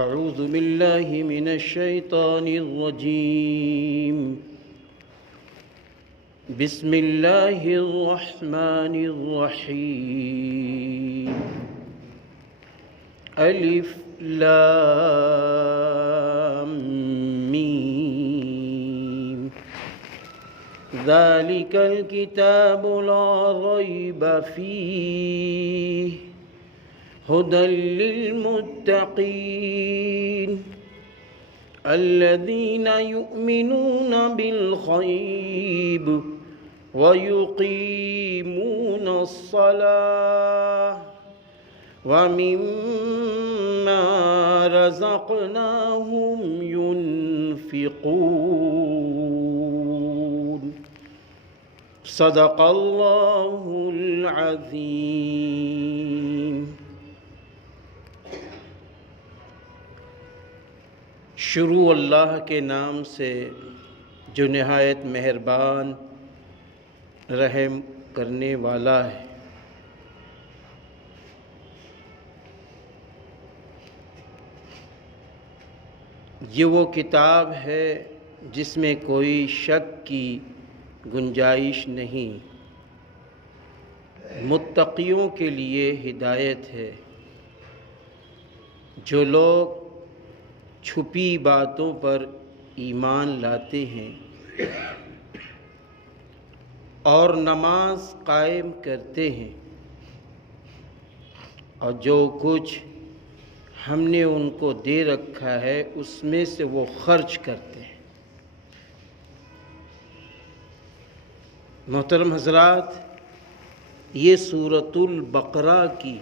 أعوذ بالله من الشيطان الرجيم بسم الله الرحمن الرحيم ألف لام ميم ذلك الكتاب لا ريب فيه هدى للمتقين الذين يؤمنون بالغيب ويقيمون الصلاة ومما رزقناهم ينفقون صدق الله العظيم۔ شروع اللہ کے نام سے جو نہایت مہربان رحم کرنے والا ہے۔ یہ وہ کتاب ہے جس میں کوئی شک کی گنجائش نہیں، متقیوں کے لیے ہدایت ہے۔ جو لوگ چھپی باتوں پر ایمان لاتے ہیں اور نماز قائم کرتے ہیں اور جو کچھ ہم نے ان کو دے رکھا ہے اس میں سے وہ خرچ کرتے ہیں۔ محترم حضرات، یہ سورۃ البقرہ کی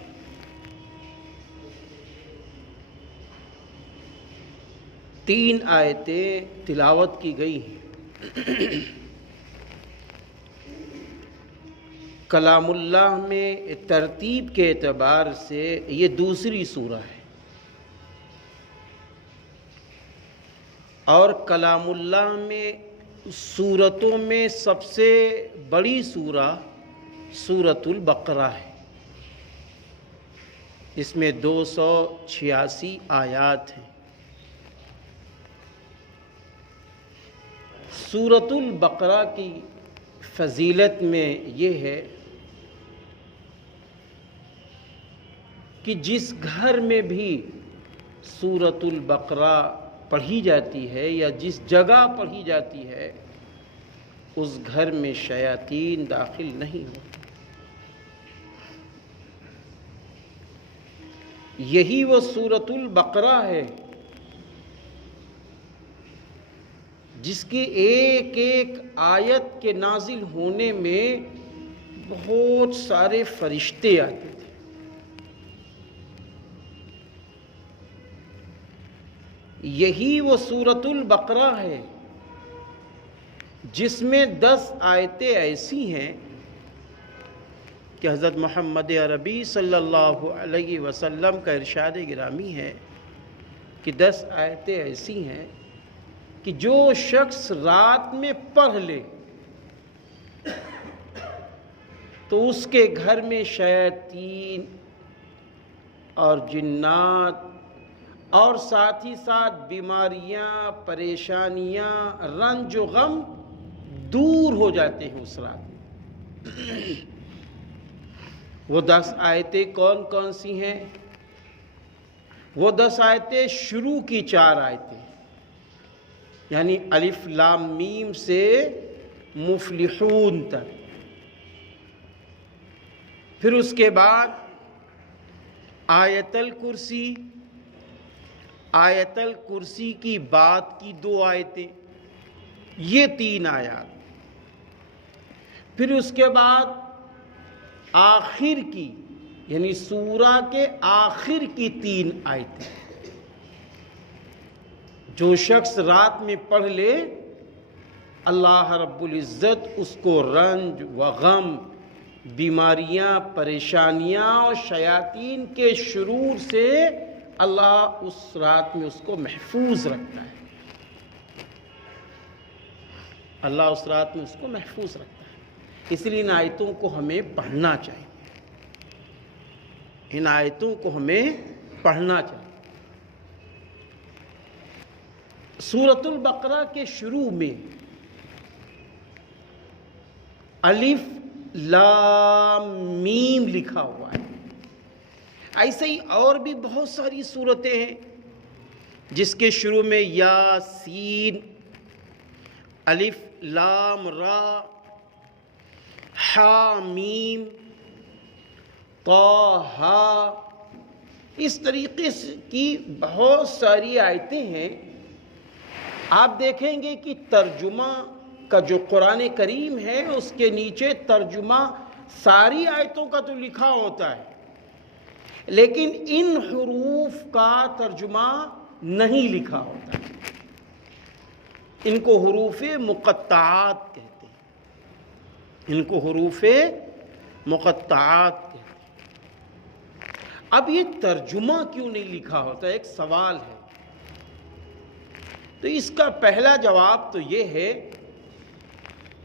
تین آیتیں تلاوت کی گئی ہیں۔ کلام اللہ میں ترتیب کے اعتبار سے یہ دوسری سورہ ہے، اور کلام اللہ میں سورتوں میں سب سے بڑی سورہ سورۃ البقرہ ہے۔ اس میں 286 آیات ہیں۔ سورۃ البقرہ کی فضیلت میں یہ ہے کہ جس گھر میں بھی سورۃ البقرہ پڑھی جاتی ہے یا جس جگہ پڑھی جاتی ہے اس گھر میں شیاطین داخل نہیں ہوتے۔ یہی وہ سورۃ البقرہ ہے جس کی ایک ایک آیت کے نازل ہونے میں بہت سارے فرشتے آتے تھے۔ یہی وہ سورۃ البقرہ ہے جس میں 10 آیتیں ایسی ہیں کہ حضرت محمد عربی صلی اللہ علیہ وسلم کا ارشاد گرامی ہے کہ 10 آیتیں ایسی ہیں کہ جو شخص رات میں پڑھ لے تو اس کے گھر میں شیاطین اور جنات اور ساتھ ہی ساتھ بیماریاں، پریشانیاں، رنج و غم دور ہو جاتے ہیں اس رات میں۔ وہ 10 آیتیں کون کون سی ہیں؟ وہ 10 آیتیں شروع کی 4 آیتیں، یعنی الف لام میم سے مفلحون تک۔ پھر اس کے بعد آیت الکرسی، آیت الکرسی کی بعد کی 2 آیتیں، یہ 3 آیات۔ پھر اس کے بعد آخر کی یعنی سورہ کے آخر کی 3 آیتیں۔ جو شخص رات میں پڑھ لے اللہ رب العزت اس کو رنج و غم، بیماریاں، پریشانیاں اور شیاطین کے شرور سے اللہ اس رات میں اس کو محفوظ رکھتا ہے۔ اللہ اس رات میں اس کو محفوظ رکھتا ہے۔ اس لیے ان آیتوں کو ہمیں پڑھنا چاہیے، ان آیتوں کو ہمیں پڑھنا چاہیے۔ سورۃ البقرہ کے شروع میں الف لام میم لکھا ہوا ہے. ایسے ہی اور بھی بہت ساری سورتیں ہیں جس کے شروع میں یاسین، الف لام را، حامیم، طٰہٰ، اس طریقے کی بہت ساری آیتیں ہیں. آپ دیکھیں گے کہ ترجمہ کا جو قرآن کریم ہے اس کے نیچے ترجمہ ساری آیتوں کا تو لکھا ہوتا ہے، لیکن ان حروف کا ترجمہ نہیں لکھا ہوتا. ان کو حروف مقطعات کہتے ہیں، ان کو حروف مقطعات کہتے ہیں. اب یہ ترجمہ کیوں نہیں لکھا ہوتا؟ ایک سوال ہے. تو اس کا پہلا جواب تو یہ ہے،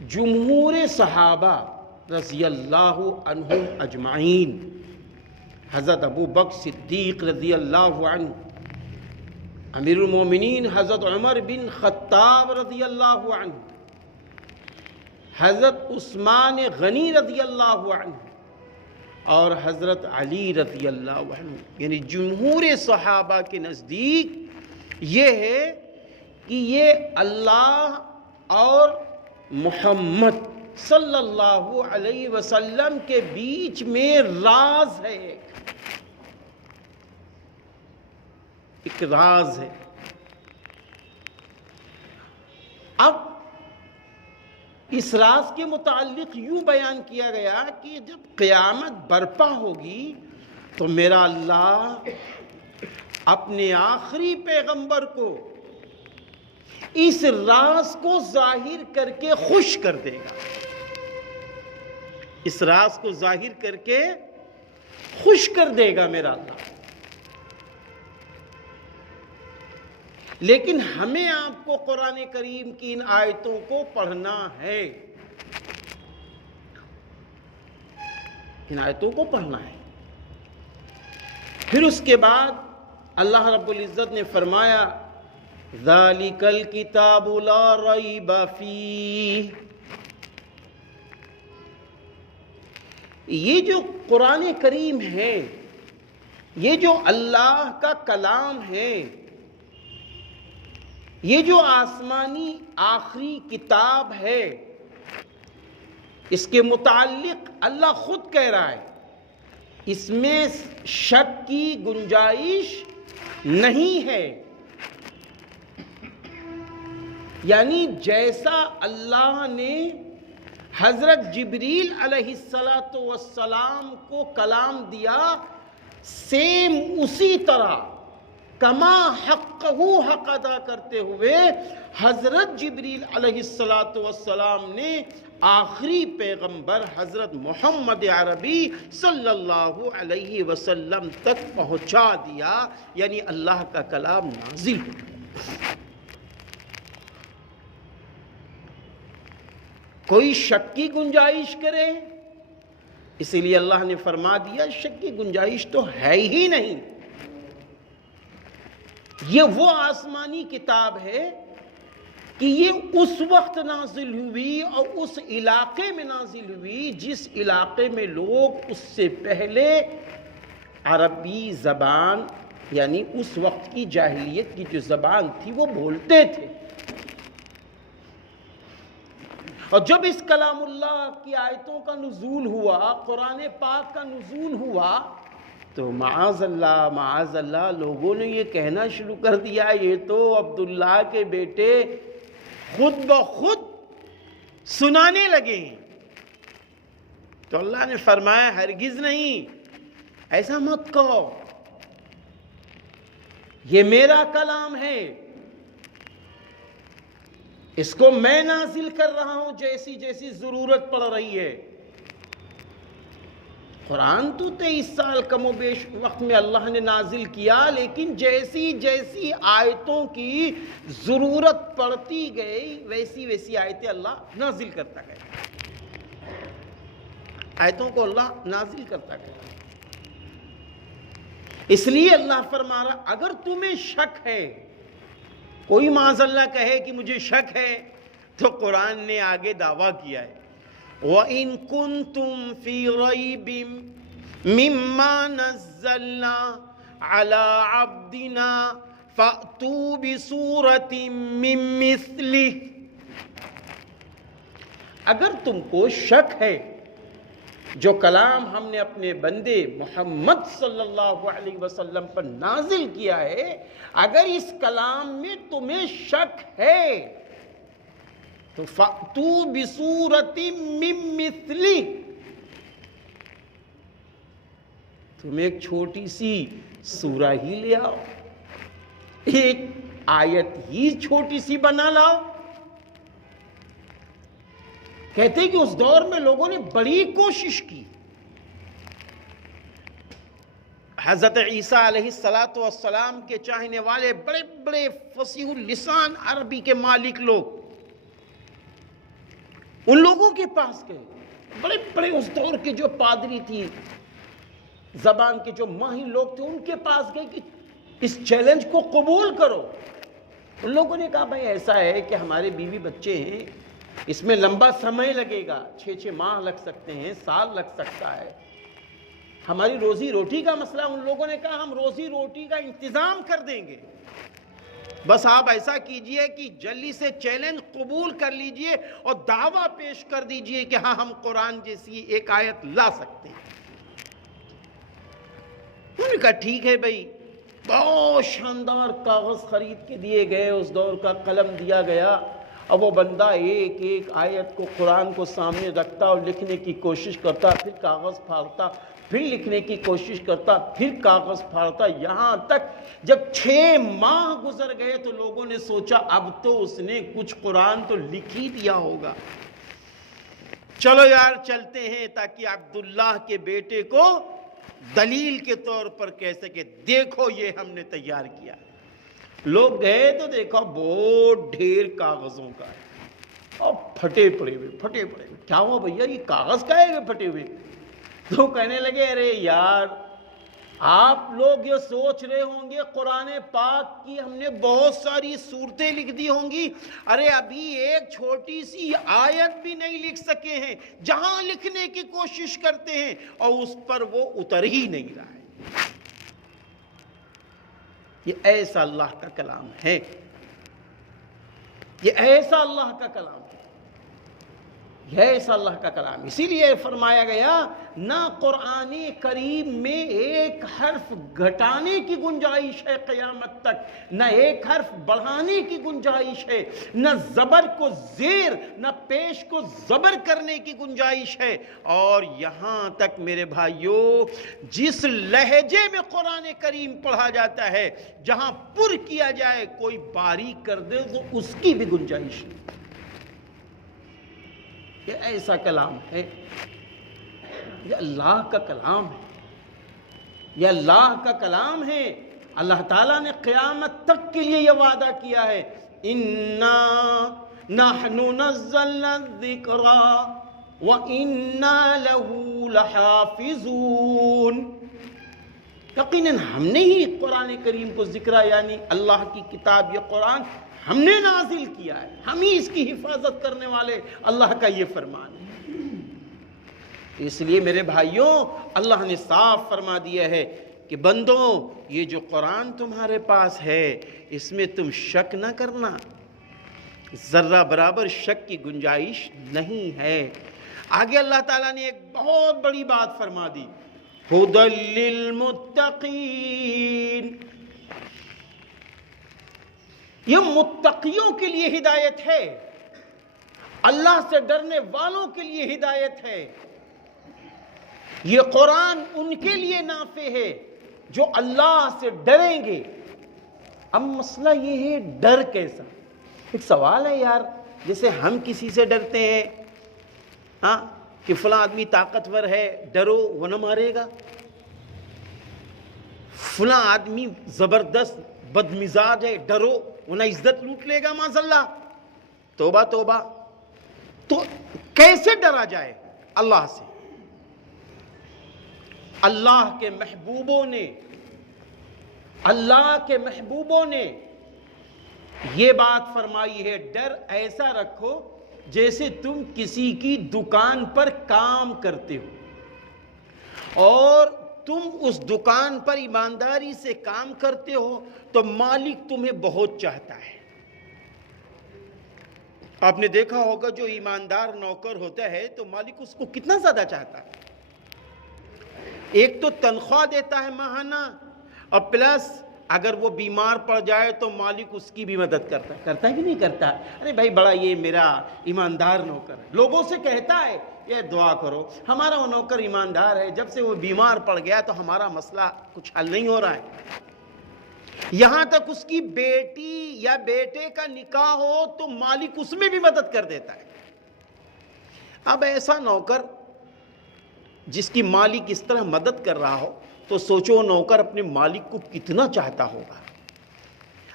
جمہور صحابہ رضی اللہ عنہم اجمعین، حضرت ابو بکر صدیق رضی اللہ عنہ، امیر المومنین حضرت عمر بن خطاب رضی اللہ عنہ، حضرت عثمان غنی رضی اللہ عنہ، اور حضرت علی رضی اللہ عنہ، یعنی جمہور صحابہ کے نزدیک یہ ہے کہ یہ اللہ اور محمد صلی اللہ علیہ وسلم کے بیچ میں راز ہے، ایک راز ہے. اب اس راز کے متعلق یوں بیان کیا گیا کہ جب قیامت برپا ہوگی تو میرا اللہ اپنے آخری پیغمبر کو اس راز کو ظاہر کر کے خوش کر دے گا. اس راز کو ظاہر کر کے خوش کر دے گا میرا اللہ. لیکن ہمیں آپ کو قرآن کریم کی ان آیتوں کو پڑھنا ہے، ان آیتوں کو پڑھنا ہے. پھر اس کے بعد اللہ رب العزت نے فرمایا ذَلِكَ الْكِتَابُ لَا رَيْبَ فِيهِ. یہ جو قرآن کریم ہے، یہ جو اللہ کا کلام ہے، یہ جو آسمانی آخری کتاب ہے، اس کے متعلق اللہ خود کہہ رہا ہے اس میں شک کی گنجائش نہیں ہے. یعنی جیسا اللہ نے حضرت جبریل علیہ السلام کو کلام دیا، سیم اسی طرح کما حقہ حق ادا کرتے ہوئے حضرت جبریل علیہ السلام نے آخری پیغمبر حضرت محمد عربی صلی اللہ علیہ وسلم تک پہنچا دیا. یعنی اللہ کا کلام نازل ہو گیا. کوئی شک کی گنجائش کرے، اسی لیے اللہ نے فرما دیا شک کی گنجائش تو ہے ہی نہیں. یہ وہ آسمانی کتاب ہے کہ یہ اس وقت نازل ہوئی اور اس علاقے میں نازل ہوئی جس علاقے میں لوگ اس سے پہلے عربی زبان، یعنی اس وقت کی جاہلیت کی جو زبان تھی وہ بولتے تھے. اور جب اس کلام اللہ کی آیتوں کا نزول ہوا، قرآن پاک کا نزول ہوا، تو معاذ اللہ لوگوں نے یہ کہنا شروع کر دیا یہ تو عبداللہ کے بیٹے خود بخود سنانے لگے ہیں. تو اللہ نے فرمایا ہرگز نہیں، ایسا مت کہو، یہ میرا کلام ہے، اس کو میں نازل کر رہا ہوں جیسی جیسی ضرورت پڑ رہی ہے. قرآن تو 23 سال کم و بیش وقت میں اللہ نے نازل کیا، لیکن جیسی جیسی آیتوں کی ضرورت پڑتی گئی ویسی ویسی آیتیں اللہ نازل کرتا گیا، آیتوں کو اللہ نازل کرتا گیا. اس لیے اللہ فرما رہا اگر تمہیں شک ہے کوئی معاذ اللہ کہے کہ مجھے شک ہے تو قرآن نے آگے دعویٰ کیا ہے وَإِن كُنتُم فِي رَيْبٍ مِّمَّا نَزَّلْنَا عَلَىٰ عَبْدِنَا فَأْتُوا بِسُورَةٍ مِّن مِّثْلِهِ، اگر تم کو شک ہے جو کلام ہم نے اپنے بندے محمد صلی اللہ علیہ وسلم پر نازل کیا ہے، اگر اس کلام میں تمہیں شک ہے تو فَأْتُوا بِسُورَةٍ مِّن مِّثْلِهِ، تم ایک چھوٹی سی سورہ ہی لے آؤ، ایک آیت ہی چھوٹی سی بنا لاؤ۔ کہتے ہیں کہ اس دور میں لوگوں نے بڑی کوشش کی۔ حضرت عیسیٰ علیہ السلام کے چاہنے والے بڑے بڑے فصیح اللسان عربی کے مالک لوگ ان لوگوں کے پاس گئے، بڑے بڑے اس دور کے جو پادری تھی، زبان کے جو ماہر لوگ تھے، ان کے پاس گئے کہ اس چیلنج کو قبول کرو۔ ان لوگوں نے کہا بھائی ایسا ہے کہ ہمارے بیوی بچے ہیں، اس میں لمبا سمے لگے گا، 6 ماہ لگ سکتے ہیں، سال لگ سکتا ہے، ہماری روزی روٹی کا مسئلہ۔ ان لوگوں نے کہا ہم روزی روٹی کا انتظام کر دیں گے، بس آپ ایسا کیجئے کہ جلدی سے چیلنج قبول کر لیجئے اور دعویٰ پیش کر دیجئے کہ ہاں ہم قرآن جیسی ایک آیت لا سکتے ہیں۔ انہوں نے کہا ٹھیک ہے بھائی۔ بہت شاندار کاغذ خرید کے دیے گئے، اس دور کا قلم دیا گیا، اب وہ بندہ ایک ایک آیت کو قرآن کو سامنے رکھتا اور لکھنے کی کوشش کرتا، پھر کاغذ پھاڑتا، پھر لکھنے کی کوشش کرتا، پھر کاغذ پھاڑتا، یہاں تک جب 6 ماہ گزر گئے تو لوگوں نے سوچا اب تو اس نے کچھ قرآن تو لکھ ہی دیا ہوگا، چلو یار چلتے ہیں تاکہ عبداللہ کے بیٹے کو دلیل کے طور پر کہہ سکے دیکھو یہ ہم نے تیار کیا۔ لوگ گئے تو دیکھا بہت ڈھیر کاغذوں کا ہے اور پھٹے پڑے ہوئے۔ کیا ہوا بھیا یہ کاغذ کا ہے پھٹے ہوئے؟ تو کہنے لگے ارے یار آپ لوگ یہ سوچ رہے ہوں گے قرآن پاک کی ہم نے بہت ساری صورتیں لکھ دی ہوں گی، ارے ابھی ایک چھوٹی سی آیت بھی نہیں لکھ سکے ہیں، جہاں لکھنے کی کوشش کرتے ہیں اور اس پر وہ اتر ہی نہیں رہا ہے۔ یہ ایسا اللہ کا کلام ہے، یہ ایسا اللہ کا کلام ہے، یہ ایسا اللہ کا کلام۔ اسی لیے فرمایا گیا نہ قرآن کریم میں ایک حرف گھٹانے کی گنجائش ہے قیامت تک، نہ ایک حرف بڑھانے کی گنجائش ہے، نہ زبر کو زیر نہ پیش کو زبر کرنے کی گنجائش ہے۔ اور یہاں تک میرے بھائیوں جس لہجے میں قرآن کریم پڑھا جاتا ہے، جہاں پر کیا جائے کوئی باریک کر دے تو اس کی بھی گنجائش ہے۔ یہ ایسا کلام ہے، یہ اللہ کا کلام ہے، یہ اللہ کا کلام ہے۔ اللہ تعالیٰ نے قیامت تک کے لیے یہ وعدہ کیا ہے اِنَّا نَحْنُ نَزَّلْنَا الذِّكْرَ وَإِنَّا لَهُ لَحَافِظُونَ، یقیناً ہم نے ہی قرآن کریم کو ذکر یعنی اللہ کی کتاب یہ قرآن ہم نے نازل کیا ہے، ہم ہی اس کی حفاظت کرنے والے، اللہ کا یہ فرمان ہے۔ اس لیے میرے بھائیوں اللہ نے صاف فرما دیا ہے کہ بندوں یہ جو قرآن تمہارے پاس ہے اس میں تم شک نہ کرنا، ذرہ برابر شک کی گنجائش نہیں ہے۔ آگے اللہ تعالیٰ نے ایک بہت بڑی بات فرما دی، ہدی للمتقین، یہ متقیوں کے لیے ہدایت ہے، اللہ سے ڈرنے والوں کے لیے ہدایت ہے، یہ قرآن ان کے لیے نافع ہے جو اللہ سے ڈریں گے۔ اب مسئلہ یہ ہے ڈر کیسا؟ ایک سوال ہے یار، جیسے ہم کسی سے ڈرتے ہیں ہاں کہ فلاں آدمی طاقتور ہے ڈرو وہ نہ مارے گا، فلاں آدمی زبردست بدمزاج ہے ڈرو وہ نہ عزت لوٹ لے گا معاذ اللہ، توبہ توبہ۔ تو کیسے ڈرا جائے اللہ سے؟ اللہ کے محبوبوں نے یہ بات فرمائی ہے، ڈر ایسا رکھو جیسے تم کسی کی دکان پر کام کرتے ہو اور تم اس دکان پر ایمانداری سے کام کرتے ہو تو مالک تمہیں بہت چاہتا ہے۔ آپ نے دیکھا ہوگا جو ایماندار نوکر ہوتا ہے تو مالک اس کو کتنا زیادہ چاہتا ہے۔ ایک تو تنخواہ دیتا ہے ماہانہ، اور پلس اگر وہ بیمار پڑ جائے تو مالک اس کی بھی مدد کرتا ہے کہ نہیں کرتا؟ ارے بھائی بڑا یہ میرا ایماندار نوکر ہے، لوگوں سے کہتا ہے یہ دعا کرو ہمارا وہ نوکر ایماندار ہے، جب سے وہ بیمار پڑ گیا تو ہمارا مسئلہ کچھ حل نہیں ہو رہا ہے۔ یہاں تک اس کی بیٹی یا بیٹے کا نکاح ہو تو مالک اس میں بھی مدد کر دیتا ہے۔ اب ایسا نوکر جس کی مالک اس طرح مدد کر رہا ہو تو سوچو نوکر اپنے مالک کو کتنا چاہتا ہوگا۔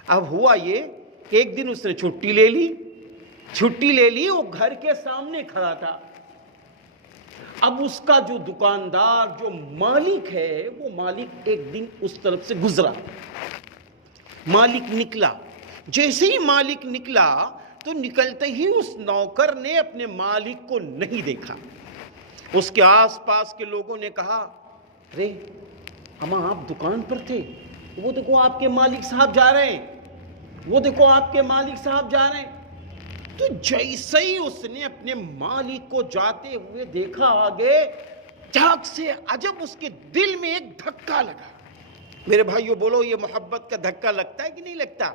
اب ہوا یہ کہ ایک دن اس نے چھٹی لے لی، وہ گھر کے سامنے کھڑا تھا۔ اب اس کا جو دکاندار جو مالک ہے وہ مالک ایک دن اس طرف سے گزرا، مالک نکلا، جیسے ہی مالک نکلا تو نکلتے ہی اس نوکر نے اپنے مالک کو نہیں دیکھا۔ اس کے آس پاس کے لوگوں نے کہا ارے اماں آپ دکان پر تھے، وہ دیکھو آپ کے مالک صاحب جا رہے ہیں، وہ دیکھو آپ کے مالک صاحب جا رہے ہیں۔ تو جیسے ہی اس نے اپنے مالک کو جاتے ہوئے دیکھا آگے، جھٹ سے عجب اس کے دل میں ایک دھکا لگا۔ میرے بھائیو بولو یہ محبت کا دھکا لگتا ہے کہ نہیں لگتا؟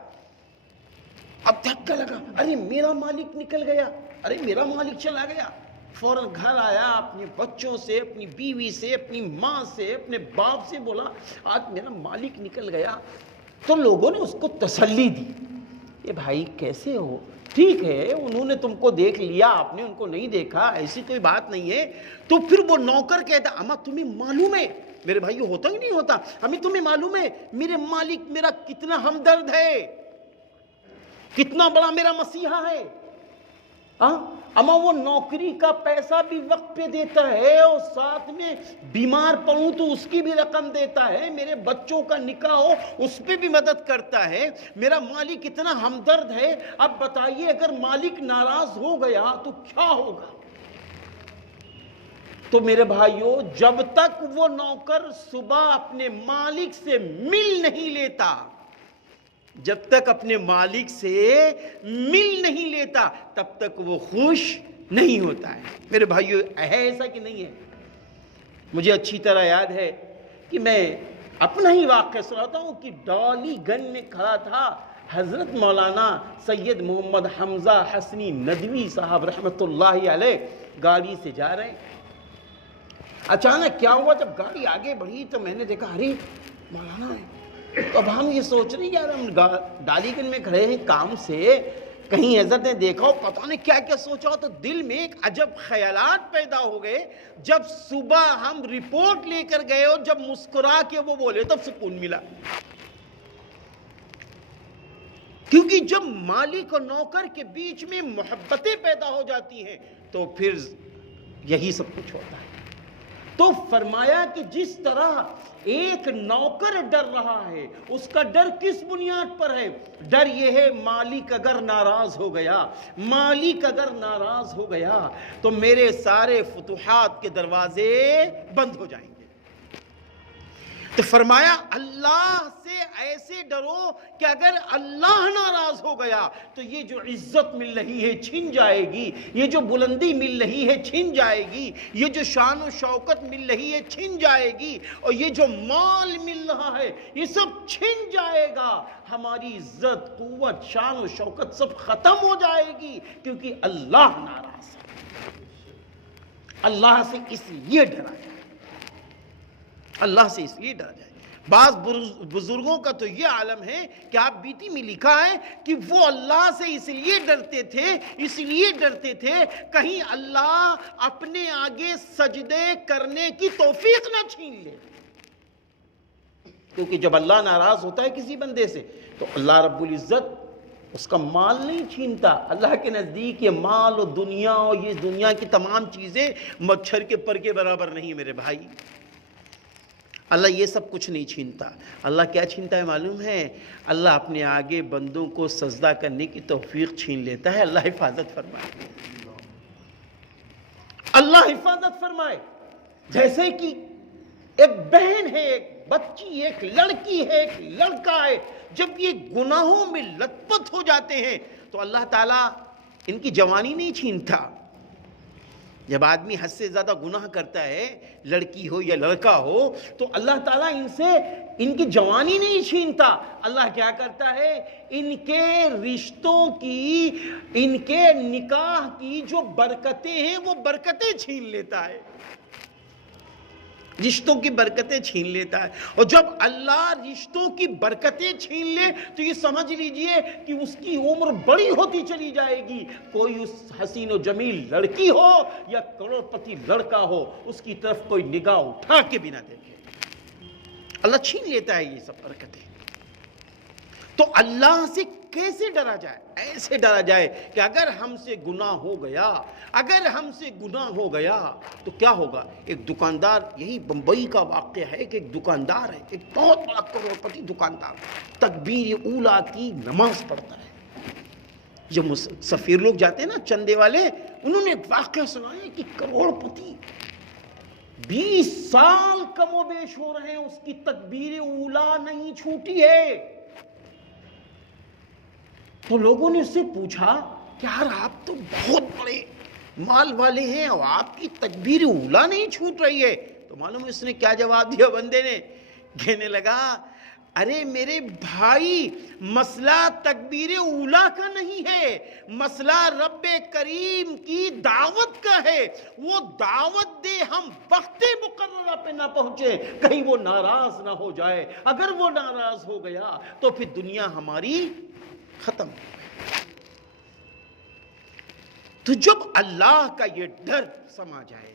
اب دھکا لگا، ارے میرا مالک نکل گیا، ارے میرا مالک چلا گیا۔ فوراً گھر آیا، اپنے بچوں سے، اپنی بیوی سے، اپنی ماں سے، اپنے باپ سے بولا آج میرا مالک نکل گیا۔ تو لوگوں نے اس کو تسلی دی، یہ بھائی کیسے ہو؟ ٹھیک ہے انہوں نے تم کو دیکھ لیا، آپ نے ان کو نہیں دیکھا، ایسی کوئی بات نہیں ہے۔ تو پھر وہ نوکر کہتا اماں تمہیں معلوم ہے، میرے بھائیو ہوتا ہی نہیں ہوتا، ہمیں تمہیں معلوم ہے میرے مالک میرا کتنا ہمدرد ہے، کتنا بڑا میرا مسیحا ہے۔ اما وہ نوکری کا پیسہ بھی وقت پہ دیتا ہے اور ساتھ میں بیمار پڑوں تو اس کی بھی رقم دیتا ہے، میرے بچوں کا نکاح ہو اس پہ بھی مدد کرتا ہے، میرا مالک اتنا ہمدرد ہے۔ اب بتائیے اگر مالک ناراض ہو گیا تو کیا ہوگا؟ تو میرے بھائیوں جب تک وہ نوکر صبح اپنے مالک سے مل نہیں لیتا، جب تک اپنے مالک سے مل نہیں لیتا تب تک وہ خوش نہیں ہوتا ہے۔ میرے بھائیو ہے ایسا کہ نہیں ہے؟ مجھے اچھی طرح یاد ہے کہ میں اپنا ہی واقعہ سناتا ہوں کہ ڈالی گنج میں کھڑا تھا حضرت مولانا سید محمد حمزہ حسنی ندوی صاحب رحمۃ اللہ علیہ، گاڑی سے جا رہے ہیں۔ اچانک کیا ہوا، جب گاڑی آگے بڑھی تو میں نے دیکھا ارے مولانا ہے۔ تو اب ہم یہ سوچ رہے ہیں یار ہم ڈالی گنج میں کھڑے ہیں کام سے، کہیں حضرت نے دیکھا ہو، پتہ نہیں کیا کیا سوچا ہو۔ تو دل میں ایک عجب خیالات پیدا ہو گئے۔ جب صبح ہم رپورٹ لے کر گئے اور جب مسکرا کے وہ بولے تب سکون ملا، کیونکہ جب مالک اور نوکر کے بیچ میں محبتیں پیدا ہو جاتی ہیں تو پھر یہی سب کچھ ہوتا ہے۔ تو فرمایا کہ جس طرح ایک نوکر ڈر رہا ہے، اس کا ڈر کس بنیاد پر ہے؟ ڈر یہ ہے مالک اگر ناراض ہو گیا، مالک اگر ناراض ہو گیا تو میرے سارے فتوحات کے دروازے بند ہو جائیں گے۔ تو فرمایا اللہ سے ایسے ڈرو کہ اگر اللہ ناراض ہو گیا تو یہ جو عزت مل رہی ہے چھن جائے گی، یہ جو بلندی مل رہی ہے چھن جائے گی، یہ جو شان و شوکت مل رہی ہے چھن جائے گی، اور یہ جو مال مل رہا ہے یہ سب چھن جائے گا۔ ہماری عزت، قوت، شان و شوکت سب ختم ہو جائے گی، کیونکہ اللہ ناراض ہے۔ اللہ سے اس لیے ڈرا جائے، اللہ سے اس لیے ڈرا جائے۔ بعض بزرگوں کا تو یہ عالم ہے کہ آپ بیتی میں لکھا ہے کہ وہ اللہ سے اس لیے ڈرتے تھے کہیں اللہ اپنے آگے سجدے کرنے کی توفیق نہ چھین لے، کیونکہ جب اللہ ناراض ہوتا ہے کسی بندے سے تو اللہ رب العزت اس کا مال نہیں چھینتا۔ اللہ کے نزدیک یہ مال اور دنیا اور یہ دنیا کی تمام چیزیں مچھر کے پر کے برابر نہیں میرے بھائی۔ اللہ یہ سب کچھ نہیں چھینتا. اللہ کیا چھینتا ہے معلوم ہے؟ اللہ اپنے آگے بندوں کو سجدہ کرنے کی توفیق چھین لیتا ہے. اللہ حفاظت فرمائے. اللہ حفاظت فرمائے. جیسے کہ ایک بہن ہے، ایک بچی، ایک لڑکی ہے، ایک لڑکا ہے، جب یہ گناہوں میں لت پت ہو جاتے ہیں تو اللہ تعالیٰ ان کی جوانی نہیں چھینتا. جب آدمی حد سے زیادہ گناہ کرتا ہے، لڑکی ہو یا لڑکا ہو، تو اللہ تعالیٰ ان کی جوانی نہیں چھینتا. اللہ کیا کرتا ہے؟ ان کے رشتوں کی، ان کے نکاح کی جو برکتیں ہیں وہ برکتیں چھین لیتا ہے. رشتوں کی برکتیں چھین لیتا ہے. اور جب اللہ رشتوں کی برکتیں چھین لے تو یہ سمجھ لیجئے کہ اس کی عمر بڑی ہوتی چلی جائے گی. کوئی اس حسین و جمیل لڑکی ہو یا کروڑ پتی لڑکا ہو، اس کی طرف کوئی نگاہ اٹھا کے بھی نہ دیکھے. اللہ چھین لیتا ہے یہ سب برکتیں. تو اللہ سے کیسے ڈرا جائے؟ ایسے ڈرا جائے کہ اگر ہم سے گناہ ہو گیا، اگر ہم سے گناہ ہو گیا تو کیا ہوگا؟ ایک دکاندار، یہی بمبئی کا واقعہ ہے کہ ایک دکاندار ہے، ایک بہت بڑا کروڑ پتی دکاندار، تکبیر اولیٰ کی نماز پڑھتا ہے. جب سفیر لوگ جاتے ہیں نا، چندے والے، انہوں نے ایک واقعہ سنایا کہ کروڑ پتی 20 سال کم و بیش ہو رہے ہیں، اس کی تکبیر اولیٰ نہیں چھوٹی ہے. تو لوگوں نے اس سے پوچھا کہ یار آپ تو بہت بڑے مال والے ہیں اور آپ کی تکبیر اولیٰ نہیں چھوٹ رہی ہے. تو معلوم ہے اس نے کیا جواب دیا؟ بندے نے کہنے لگا، ارے میرے بھائی، مسئلہ تکبیر اولیٰ کا نہیں ہے، مسئلہ رب کریم کی دعوت کا ہے. وہ دعوت دے، ہم وقت مقررہ پہ نہ پہنچے، کہیں وہ ناراض نہ ہو جائے. اگر وہ ناراض ہو گیا تو پھر دنیا ہماری ختم. تو جب اللہ کا یہ ڈر سما جائے،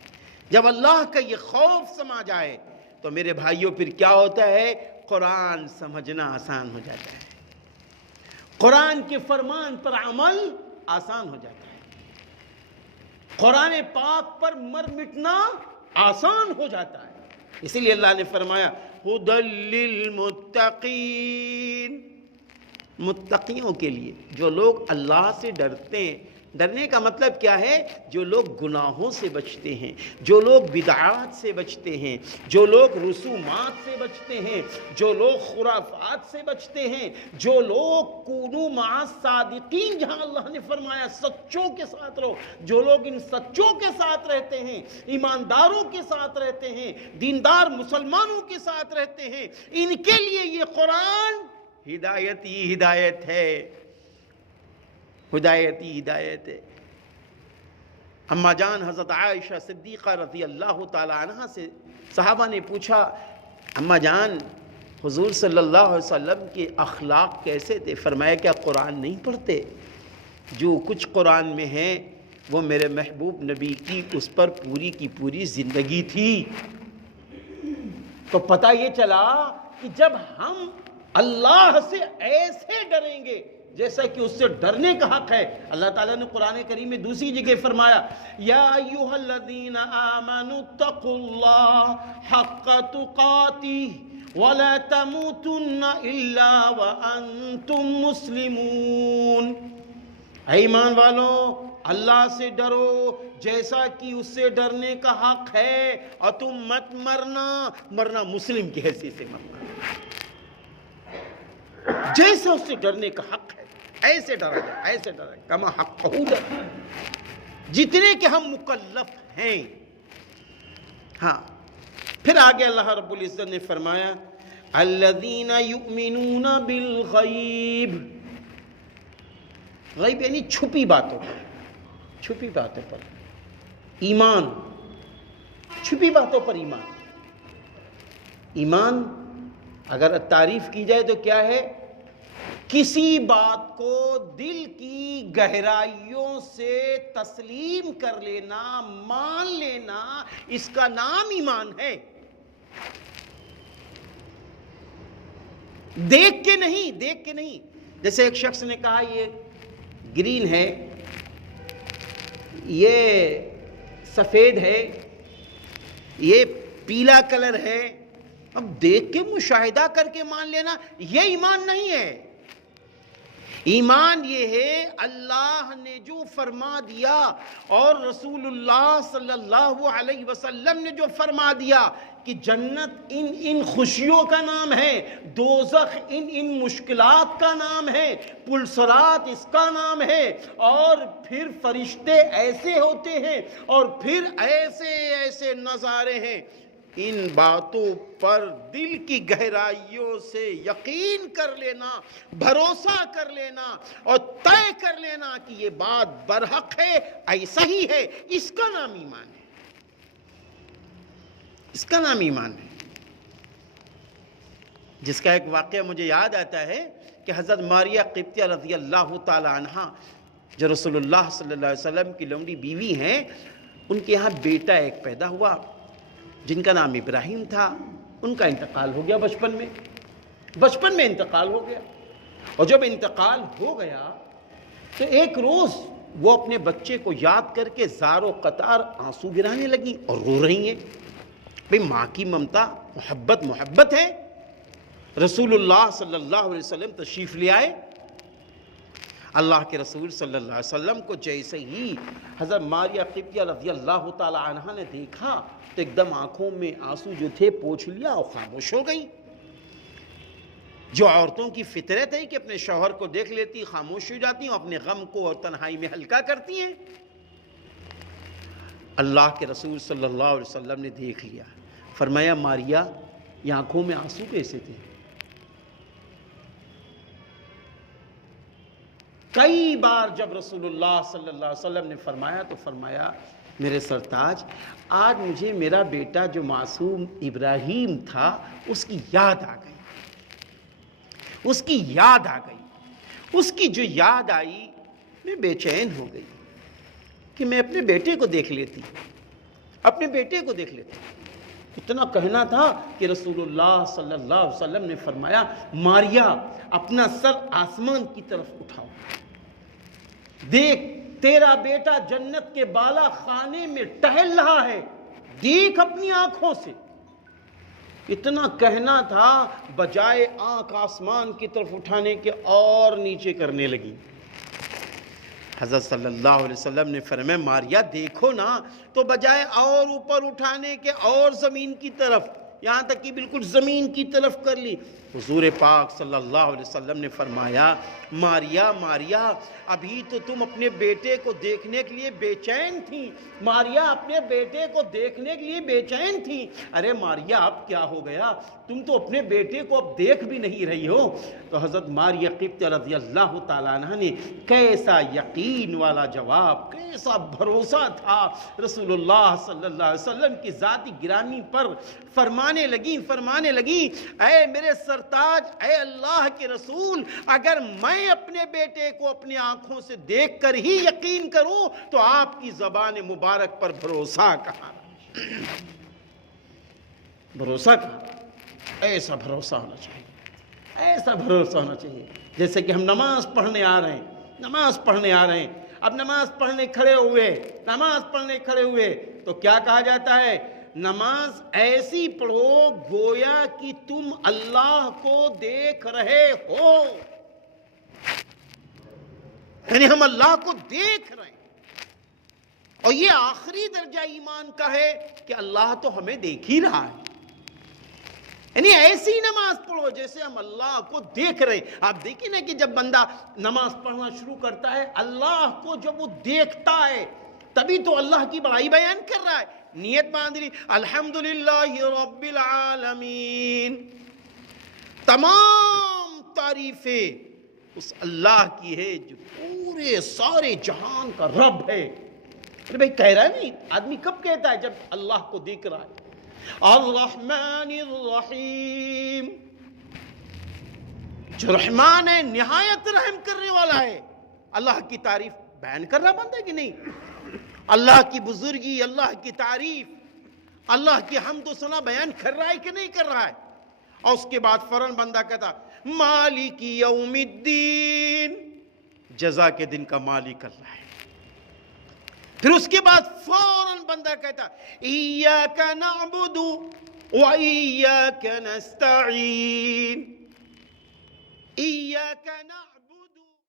جب اللہ کا یہ خوف سما جائے تو میرے بھائیوں پھر کیا ہوتا ہے؟ قرآن سمجھنا آسان ہو جاتا ہے، قرآن کے فرمان پر عمل آسان ہو جاتا ہے، قرآن پاک پر مر مٹنا آسان ہو جاتا ہے. اسی لیے اللہ نے فرمایا ھدی للمتقین، متقیوں کے لیے، جو لوگ اللہ سے ڈرتے ہیں. ڈرنے کا مطلب کیا ہے؟ جو لوگ گناہوں سے بچتے ہیں، جو لوگ بدعات سے بچتے ہیں، جو لوگ رسومات سے بچتے ہیں، جو لوگ خرافات سے بچتے ہیں، جو لوگ کونوا مع الصادقین، جہاں اللہ نے فرمایا سچوں کے ساتھ رہو، جو لوگ ان سچوں کے ساتھ رہتے ہیں، ایمانداروں کے ساتھ رہتے ہیں، دیندار مسلمانوں کے ساتھ رہتے ہیں، ان کے لیے یہ قرآن ہدایت ہی ہدایت ہے، ہدایت ہی ہدایت ہے. اما جان حضرت عائشہ صدیقہ رضی اللہ تعالی عنہ سے صحابہ نے پوچھا، اما جان حضور صلی اللہ علیہ وسلم کے اخلاق کیسے تھے؟ فرمایا کیا قرآن نہیں پڑھتے؟ جو کچھ قرآن میں ہے وہ میرے محبوب نبی کی اس پر پوری کی پوری زندگی تھی. تو پتہ یہ چلا کہ جب ہم اللہ سے ایسے ڈریں گے جیسا کہ اس سے ڈرنے کا حق ہے. اللہ تعالیٰ نے قرآن کریم میں دوسری جگہ فرمایا، یا ایھا الذین آمنوا اتقوا اللہ حق تقاتہ ولا تموتن الا وانتم مسلمون. اے ایمان والوں، اللہ سے ڈرو جیسا کہ اس سے ڈرنے کا حق ہے، اور تم مت مرنا مسلم کی حیثیت سے مرنا، جیسا اس سے ڈرنے کا حق ہے ایسے ڈرا جائے، ایسے ڈرا جائے کما حق جتنے کہ ہم مکلف ہیں. ہاں پھر آگے اللہ رب العزت نے فرمایا الذین یؤمنون بالغیب. غیب یعنی چھپی باتوں پر، چھپی باتوں پر ایمان، چھپی باتوں پر ایمان. ایمان اگر تعریف کی جائے تو کیا ہے؟ کسی بات کو دل کی گہرائیوں سے تسلیم کر لینا، مان لینا، اس کا نام ایمان ہے. دیکھ کے نہیں، دیکھ کے نہیں. جیسے ایک شخص نے کہا یہ گرین ہے، یہ سفید ہے، یہ پیلا کلر ہے، اب دیکھ کے مشاہدہ کر کے مان لینا یہ ایمان نہیں ہے. ایمان یہ ہے اللہ نے جو فرما دیا اور رسول اللہ صلی اللہ علیہ وسلم نے جو فرما دیا کہ جنت ان خوشیوں کا نام ہے، دوزخ ان مشکلات کا نام ہے، پلسرات اس کا نام ہے، اور پھر فرشتے ایسے ہوتے ہیں اور پھر ایسے ایسے نظارے ہیں. ان باتوں پر دل کی گہرائیوں سے یقین کر لینا، بھروسہ کر لینا اور طے کر لینا کہ یہ بات برحق ہے، ایسا ہی ہے، اس کا نام ایمان ہے. اس کا نام ایمان ہے. جس کا ایک واقعہ مجھے یاد آتا ہے کہ حضرت ماریہ قبطیہ رضی اللہ تعالی عنہ جو رسول اللہ صلی اللہ علیہ وسلم کی لومڑی بیوی ہیں، ان کے یہاں بیٹا ایک پیدا ہوا جن کا نام ابراہیم تھا. ان کا انتقال ہو گیا بچپن میں انتقال ہو گیا. اور جب انتقال ہو گیا تو ایک روز وہ اپنے بچے کو یاد کر کے زار و قطار آنسو گرانے لگی اور رو رہی ہیں. بھئی ماں کی ممتا محبت ہے. رسول اللہ صلی اللہ علیہ وسلم تشریف لے آئے. اللہ کے رسول صلی اللہ علیہ وسلم کو جیسے ہی حضرت ماریہ قبطیہ رضی اللہ تعالی عنہ نے دیکھا تو ایک دم آنکھوں میں آنسو جو تھے پوچھ لیا اور خاموش ہو گئی. جو عورتوں کی فطرت ہے کہ اپنے شوہر کو دیکھ لیتی خاموش ہو جاتی ہیں، اپنے غم کو اور تنہائی میں ہلکا کرتی ہیں. اللہ کے رسول صلی اللہ علیہ وسلم نے دیکھ لیا. فرمایا ماریہ یہ آنکھوں میں آنسو کیسے تھے؟ کئی بار جب رسول اللہ صلی اللہ علیہ وسلم نے فرمایا تو فرمایا میرے سرتاج آج مجھے میرا بیٹا جو معصوم ابراہیم تھا اس کی یاد آ گئی. اس کی یاد آ گئی. اس کی جو یاد آئی میں بے چین ہو گئی کہ میں اپنے بیٹے کو دیکھ لیتی. اتنا کہنا تھا کہ رسول اللہ صلی اللہ علیہ وسلم نے فرمایا ماریہ اپنا سر آسمان کی طرف اٹھاؤ، دیکھ تیرا بیٹا جنت کے بالا خانے میں ٹہل رہا ہے، دیکھ اپنی آنکھوں سے. اتنا کہنا تھا، بجائے آنکھ آسمان کی طرف اٹھانے کے اور نیچے کرنے لگی. حضرت صلی اللہ علیہ وسلم نے فرمایا ماریہ دیکھو نا، تو بجائے اور اوپر اٹھانے کے اور زمین کی طرف، یہاں تک کہ بالکل زمین کی طرف کر لی. حضور پاک صلی اللہ علیہ وسلم نے فرمایا ماریہ ابھی تو تم اپنے بیٹے کو دیکھنے کے لیے بے چین تھی. ماریہ اپنے بیٹے کو دیکھنے کے لیے بے چین تھی. ارے ماریہ اب کیا ہو گیا؟ تم تو اپنے بیٹے کو اب دیکھ بھی نہیں رہی ہو. تو حضرت ماریہ قبطیہ رضی اللہ تعالیٰ عنہ نے کیسا یقین والا جواب، کیسا بھروسہ تھا رسول اللہ صلی اللہ علیہ وسلم کی ذاتی گرامی پر. فرمانے لگی اے میرے سرتاج، اے اللہ کے رسول، اگر میں اپنے بیٹے کو اپنی آنکھوں سے دیکھ کر ہی یقین کروں تو آپ کی زبان مبارک پر بھروسہ کہاں؟ بھروسہ کہاں؟ ایسا بھروسہ ہونا چاہیے. جیسے کہ ہم نماز پڑھنے آ رہے ہیں. اب نماز پڑھنے کھڑے ہوئے تو کیا کہا جاتا ہے؟ نماز ایسی پڑھو گویا کہ تم اللہ کو دیکھ رہے ہو. یعنی ہم اللہ کو دیکھ رہے ہیں. اور یہ آخری درجہ ایمان کا ہے کہ اللہ تو ہمیں دیکھ ہی رہا ہے. یعنی ایسی نماز پڑھو جیسے ہم اللہ کو دیکھ رہے ہیں. آپ دیکھیں نا کہ جب بندہ نماز پڑھنا شروع کرتا ہے، اللہ کو جب وہ دیکھتا ہے تبھی تو اللہ کی بڑائی بیان کر رہا ہے. نیت باندھ لی، الحمدللہ رب العالمین، تمام تعریفیں اس اللہ کی ہے جو پورے سارے جہان کا رب ہے. ارے بھائی کہہ رہا ہے نہیں، آدمی کب کہتا ہے؟ جب اللہ کو دیکھ رہا ہے. الرحمن الرحیم، جو رحمان ہے، نہایت رحم کرنے والا ہے. اللہ کی تعریف بیان کر رہا بندہ کہ نہیں؟ اللہ کی بزرگی، اللہ کی تعریف، اللہ کی حمد و ثنا بیان کر رہا ہے کہ نہیں کر رہا ہے؟ اور اس کے بعد فوراً بندہ کہتا مالک یوم الدین، جزا کے دن کا مالک اللہ ہے. پھر اس کے بعد فوراً بندہ کہتا ایاک نعبد وإياك نستعين إياك نعبد